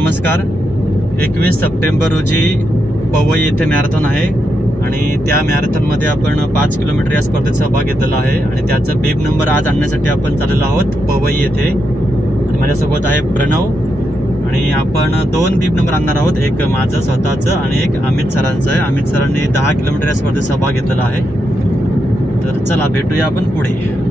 नमस्कार। 21 सप्टेंबर रोजी पवई येथे मॅरेथॉन आहे आणि त्या मॅरेथॉनमध्ये आपण 5 किलोमीटर या स्पर्धेत सहभाग घेतलेला आहे आणि त्याचा बीब नंबर आज आणण्यासाठी आपण चाललेलो आहोत पवई येथे। आणि माझ्यासोबत आहे प्रणव आणि आपण 2 बीब नंबर आणणार आहोत, एक माझं स्वतःचं आणि एक अमित सरांचं आहे। अमित सरांनी 10 किलोमीटर या स्पर्धेत सहभाग घेतलेला आहे। तर चला भेटूया आपण पुढे।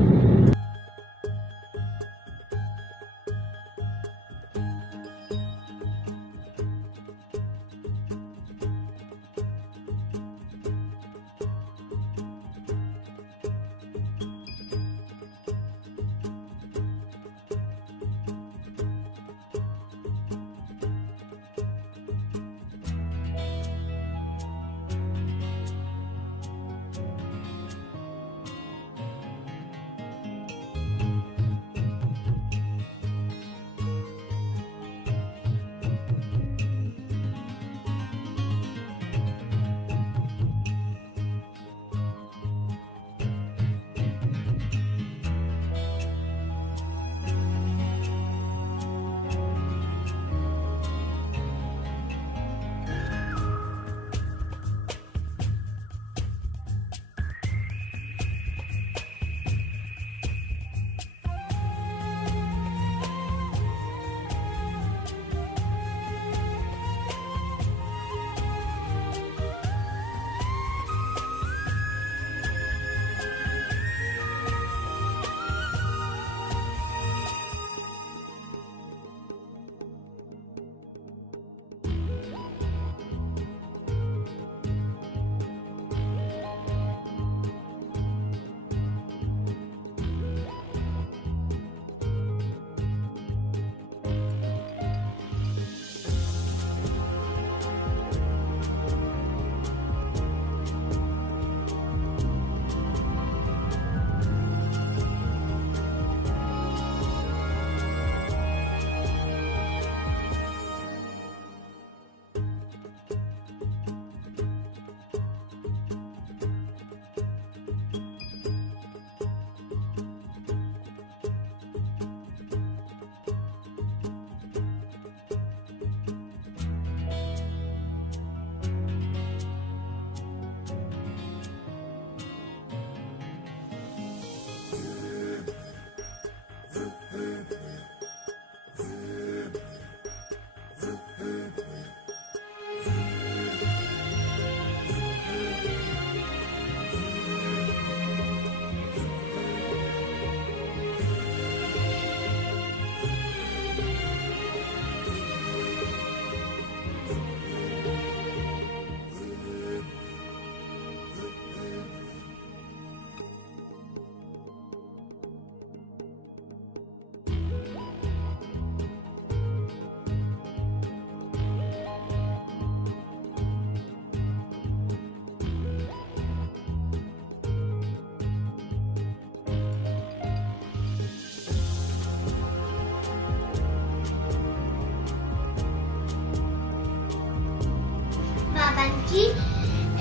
बाबांची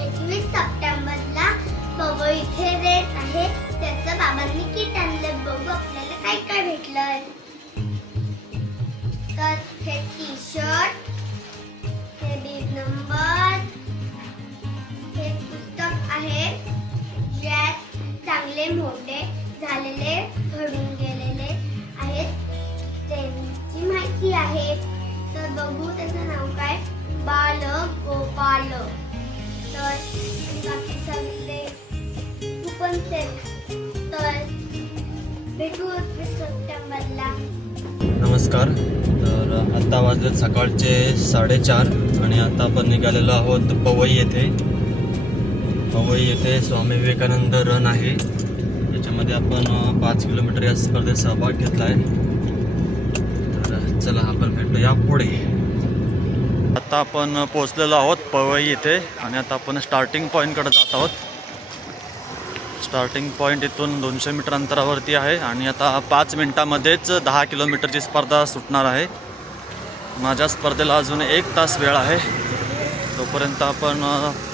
21 सप्टेंबरला पवई इथे रेस आहे। त्याचं बाबांनी किट आणले, बघू आपल्याला काय काय भेटलंय। तर हे टी शर्ट, हे बीब नंबर, हे पुस्तक आहे ज्यात चांगले मोठे झालेले घडून गेलेले आहेत त्यांची माहिती आहे। तर बघू त्याचं नाव काय, बाल गोपाल। तर बाकी सगळे कुपन सेट। तर भेटू 21 सप्टेंबरला। नमस्कार। तर आता वाजलेत सकाळचे 4:30 आणि आता आपण निघालेलो आहोत पवई येथे। पवई येथे स्वामी विवेकानंद रन आहे, याच्यामध्ये आपण 5 किलोमीटर या स्पर्धेत सहभाग घेतला आहे। तर चला आपण भेटूया पुढे। आता आपण पोहोचलेलो आहोत पवई येथे आणि आता आपण स्टार्टिंग पॉईंटकडे जात आहोत। स्टार्टिंग पॉईंट इथून 200 मीटर अंतरावरती आहे आणि आता 5 मिनिटांमध्येच 10 किलोमीटरची स्पर्धा सुटणार आहे। माझ्या स्पर्धेला अजून 1 तास वेळ आहे, तोपर्यंत आपण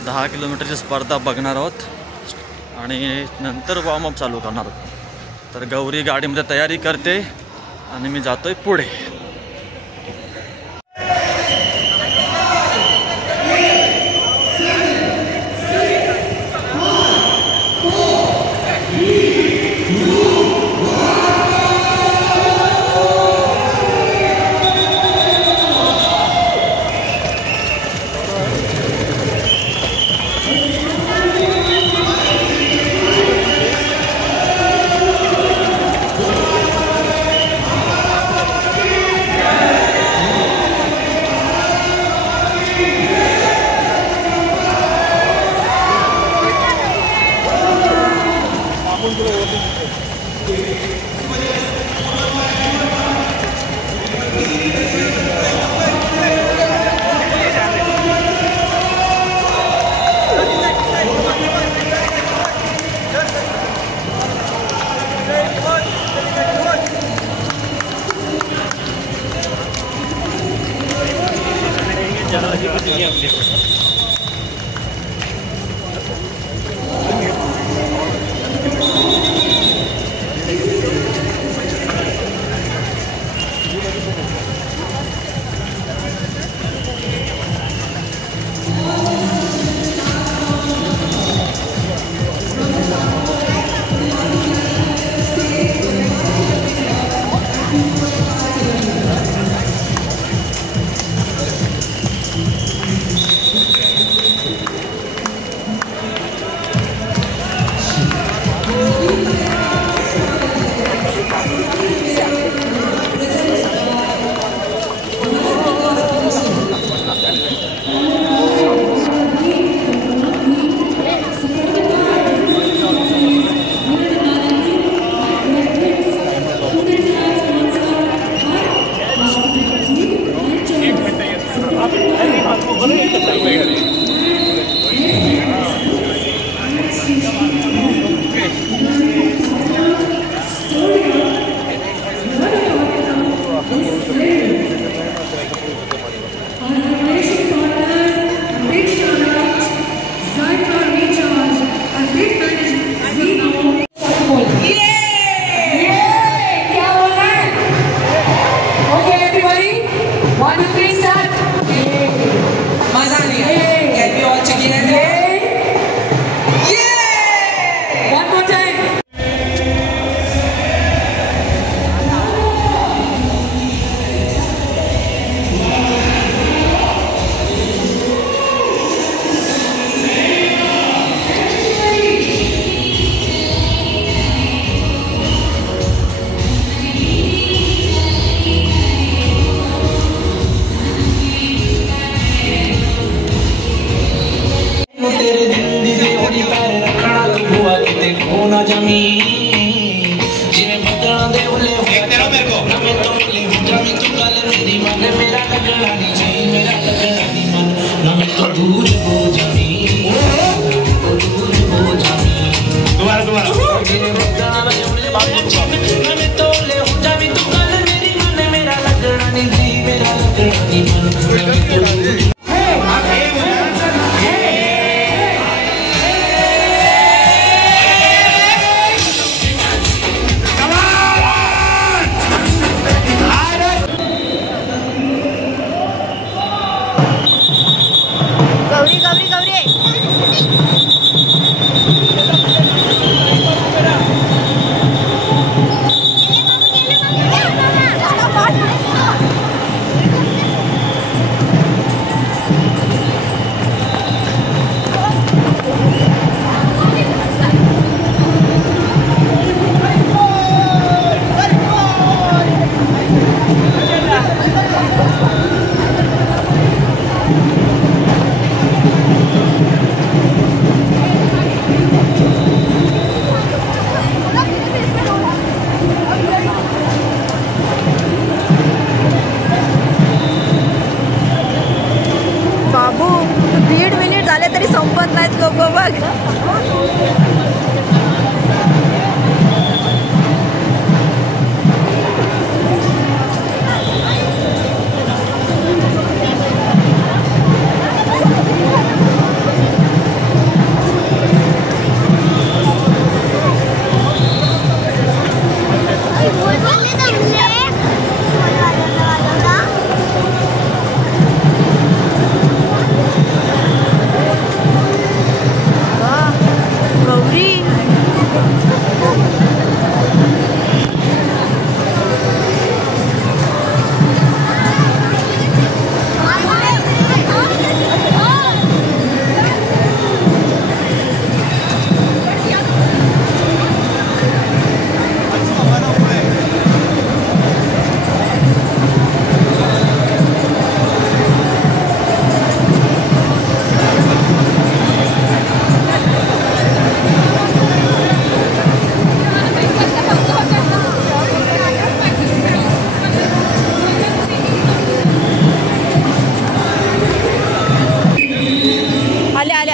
10 किलोमीटरची स्पर्धा बघणार आहोत आणि नंतर वॉर्मअप चालू करणार आहोत। तर गौरी गाडीमध्ये तयारी करते आणि मी जातोय पुढे।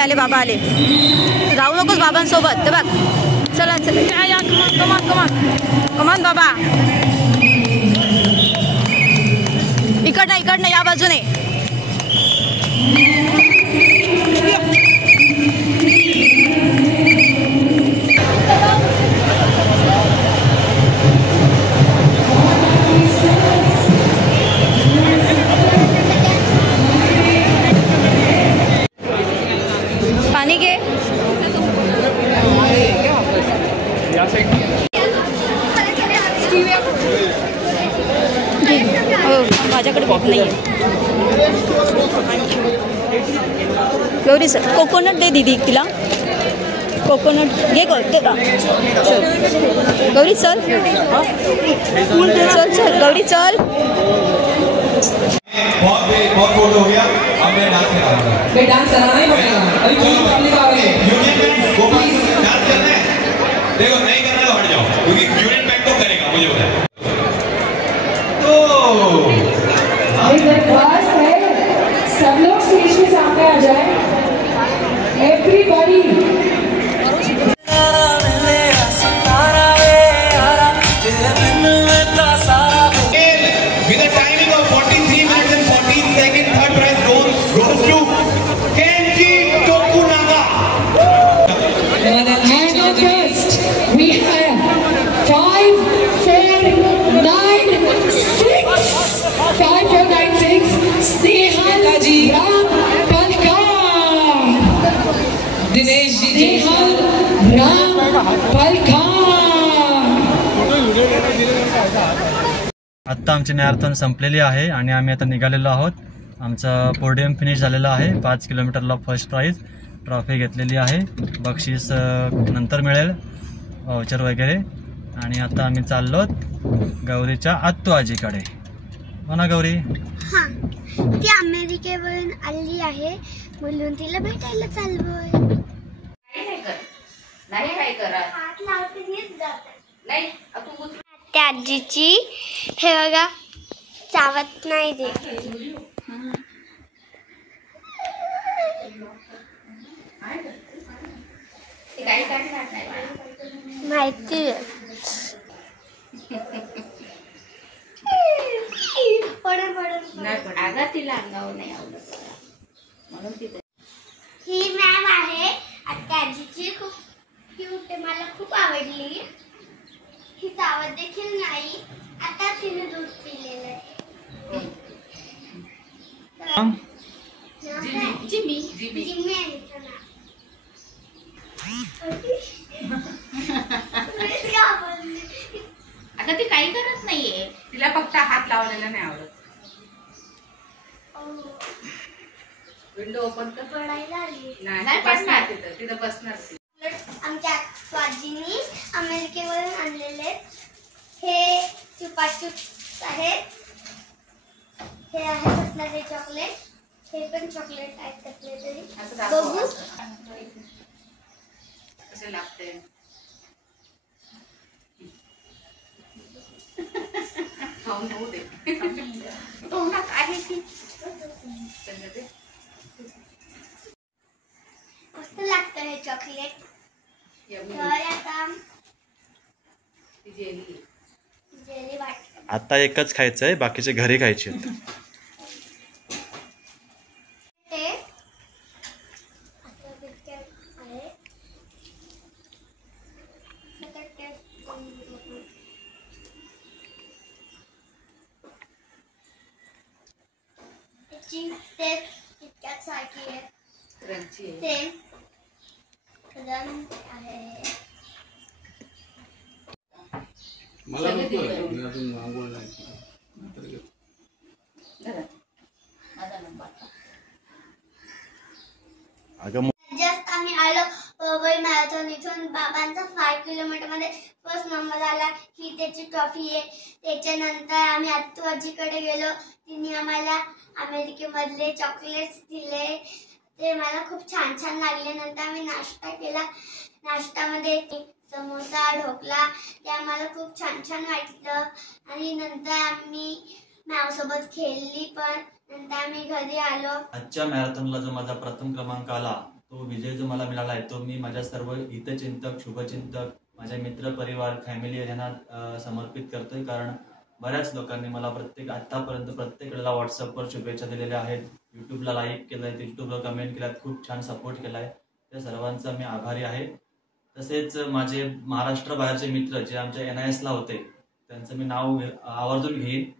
आले बाबा आले. राहू नकोस बाबांसोबत. ते बघ चला चला या कमान कमान कमान बाबा. इकडनं इकडनं या बाजूने. पाणी घे. हो माझ्याकडे खूप नाही आहे. गौरी सर कोकोनट दे दीदी तिला. कोकोनट घे चल गौरी चल चल चल गौरी चल. बहुत फोटो हो गया. अब मैं डांस कराऊंगा. मैं डांस कराना ही पड़ेगा. अभी कोई पब्लिक आ गई. यूनियन बैंड गोपाल डांस करना है. देखो नहीं करना तो हट जाओ क्योंकि यूनियन बैंड तो करेगा मुझे पता है. तो दरख्वास्त है सब लोग स्टेज के सामने आ जाए. Everybody with a timing of 43 minutes and 14 seconds, third prize goes to Kenji Tokunaga. And on first we have 5, 4, 9, 6. 5, 4, 9, 6. Snehal Ram Palkar. Dinesh ji. Snehal Ram Palkar. आत्ता आमची मॅरेथॉन संपलेली आहे आणि आम्ही आता निघालेलो आहोत. आमचं पोडियम फिनिश झालेलं आहे. 5 किलोमीटरला फर्स्ट प्राईज ट्रॉफी घेतलेली आहे. बक्षीस नंतर मिळेल वाउचर वगैरे. आणि आता आम्ही चाललो गौरीच्या आत्तू आजीकडे. हो ना गौरी? हा ती अमेरिकेवरून आली आहे म्हणून तिला भेटायला चाललोय. नाही काय करा हात लावते नीट जाते. नाही त्या आजीची हे बघा चावत नाही दे. माहिती आगा तिला अंगावर नाही आवडत म्हणून तिथे. ही मॅम आहे त्या आजीची. खूप क्यूट आहे. मला खूप आवडली. ही चावत देखील नाही. आता तिने दूध पिलेलं आहे. जिमी जिम्मी आहे तिचं नाव. अगं ती काही करत नाहीये. तिला फक्त हात लावलेला नाही आवडत. विंडो ओपन कर. पडायला आली. नाही बसणार तिथं बसणार. आमच्या आजीनी अमेरिकेवरून आणलेले हे चुपाचुप्स आहेत. हे आहे कसलं ते चॉकलेट. हे पण चॉकलेट आहेत कसले तरी. बघू कसे लागते. खाऊन होऊ दे. तोंडात आहे ती. मस्त लागतं हे चॉकलेट. तर आता जेली वाटत. आता एकच खायचंय बाकीचे घरी खायचे. ते असं पिक्चर आहे. त्याची टेस्ट इतक्यात सारखी आहे. ते रंग आहे. जस्ट आम्ही आलो पवई मॅरेथॉन इथून. बाबांचा 5 किलोमीटर मध्ये फर्स्ट नंबर आला. ही त्याची ट्रॉफी आहे. त्याच्यानंतर आम्ही आत्तू आजीकडे गेलो. तिने आम्हाला अमेरिकेमधले चॉकलेट्स दिले. ते मला खूप छान छान लागले. नंतर आम्ही नाश्ता केला. नाश्त्यामध्ये समोसा ढोकला ते आम्हाला खूप छान छान वाटलं. आणि नंतर आम्ही मॅमसोबत खेळली पण. नंतर आम्ही घरी आलो. आजच्या मॅरेथॉनला जो माझा प्रथम क्रमांक आला तो विजय जो मला मिळाला आहे तो मी माझ्या सर्व हितचिंतक शुभचिंतक माझ्या मित्र परिवार फॅमिली यांना समर्पित करतोय. कारण बऱ्याच लोकांनी मला आतापर्यंत प्रत्येक वेळेला व्हॉट्सअपवर शुभेच्छा दिलेल्या आहेत, युट्यूबला लाईक केलंय, युट्यूबला कमेंट केल्यात, खूप छान सपोर्ट केलाय, त्या सर्वांचा मी आभारी आहे. तसेच माझे महाराष्ट्र बाहेरचे मित्र जे आमच्या NIS ला होते त्यांचं मी नाव आवर्जून घेईन.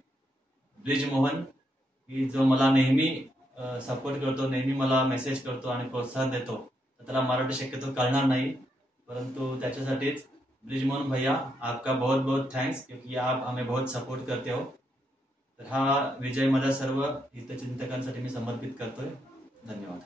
ब्रिज मोहन, की जो मला नेहमी सपोर्ट करतो, नेहमी मला मेसेज करतो आणि प्रोत्साहन देतो. तर त्याला मराठी शक्यतो कळणार नाही, परंतु त्याच्यासाठीच ब्रिज मोहन भैया आपका बहुत बहुत थैंक्स, क्योंकि आप हमें बहुत सपोर्ट करते हो. तर हा विजय माझ्या सर्व हितचिंतकांसाठी मी समर्पित करतोय. धन्यवाद.